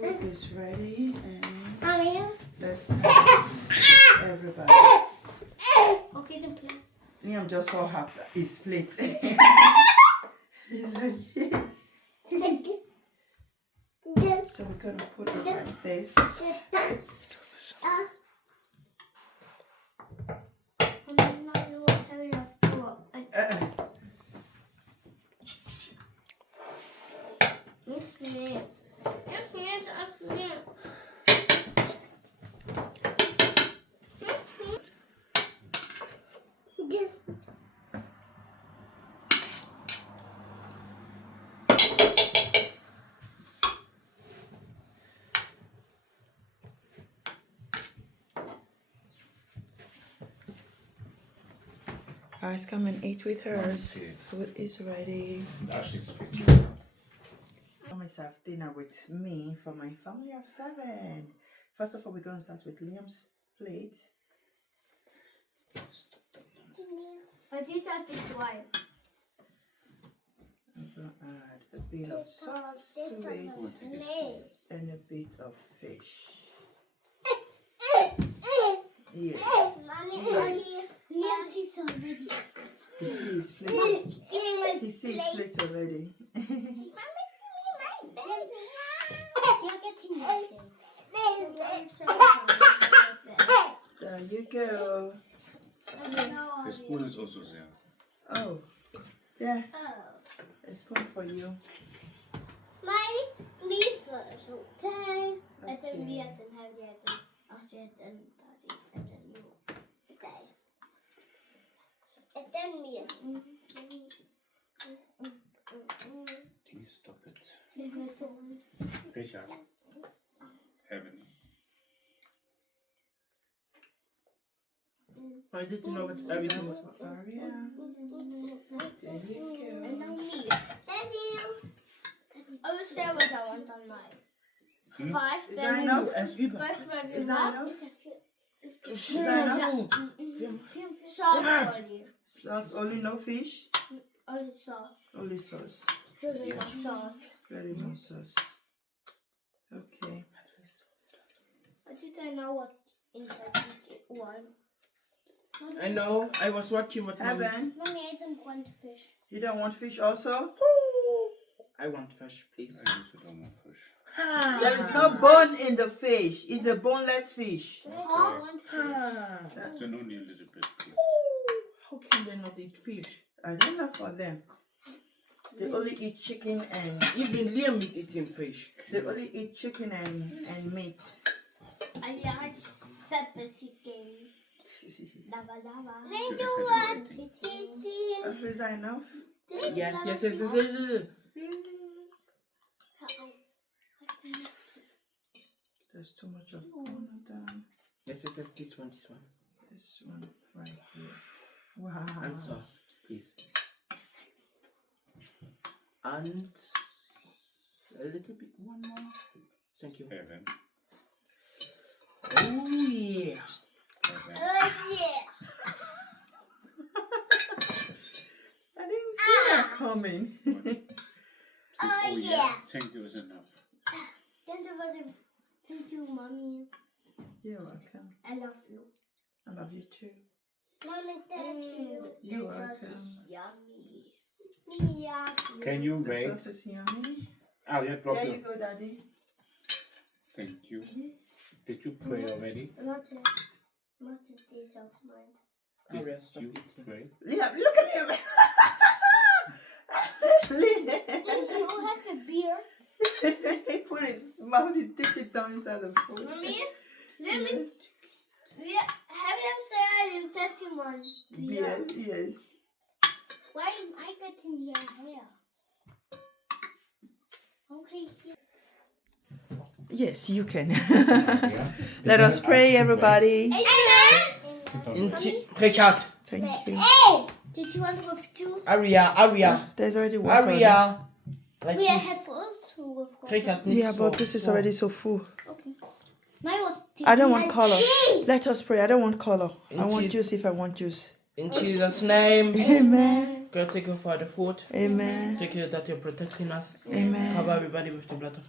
food is ready and Mommy. let's have everybody. Okay, then play. Liam just saw his plate. So we're gonna put it like this. Guys, come and eat with hers. Okay. Food is ready. Ashley's fit. Let's have dinner with me for my family of 7. First of all, we're gonna start with Liam's plate. I did that this way. I'm gonna add a bit of sauce to it and a bit of fish. Yes. Yes. Liam sees already. He sees his plate. He sees his plate already. You're getting your plate. There you go. The spoon is also there. Oh, yeah, Oh. a spoon for you. Me first, okay? And then me, and then Harry, and then Ashley, and then Daddy, and then you. Okay. And then me. Please stop it. Here's my son. Richard. Heaven. I didn't know what everything was. For Aria. There you And go. now me. Daddy. I will say what I want on mine. 5, Is that enough? Es über. 5, Is that enough? Is Is that enough? Sauce only. Sauce only, no fish? Only sauce. Only sauce. Very much sauce. Very no sauce. Okay. I didn't know what inside each one. I know. I was watching what mommy. Heaven, Mommy, I don't want fish. you don't want fish also? I want fish, please. I also don't want fish. There is no bone in the fish. It's a boneless fish. I don't want fish. Ah, Then only a little bit, please. how can they not eat fish? I don't know for them. They only eat chicken and Even Liam is eating fish. they only eat chicken and meat. I like pepper chicken. Lava lava. I Good don't want chicken. Is that enough? Yes. There's too much of corn down. Yes, this one. This one right here. Wow. And sauce, please. And a little bit, one more. Thank you. Heaven. Oh yeah. Heaven. Oh yeah. I didn't see that coming. Oh yeah. yeah. Thank you is enough. Then there was a thank you, mommy. You're welcome. I love you. I love you too. Mommy, thank you. You're The sauce welcome. is yummy. Me, yeah. Can you The wait? sauce is yummy. Alia, drop There your... you go, Daddy. Thank you. Did you pray already? Not a taste of mine. Aria, stop you eating. pray? Liam, look at him. Does you have a beard? He put his mouth, he dipped it down inside the food. Mommy, let me. Yes. Have you said I'm 31? Yes, yes. Why am I getting your hair? Okay, here. Yes, you can. Yeah. Let us pray, everybody. Amen. Richard, Thank you. Hey, did you want to go for juice? Aria. There's already water. there. Aria. Like We this. have also with Richard needs Yeah, but sauce. this is already so full. Okay. Mine was. I don't want color. Let us pray. I don't want color. I want Indeed. juice if I want juice. In Jesus' name, Amen. God, thank you for the food. Amen. Thank you that you're protecting us. Amen. Cover everybody with the blood of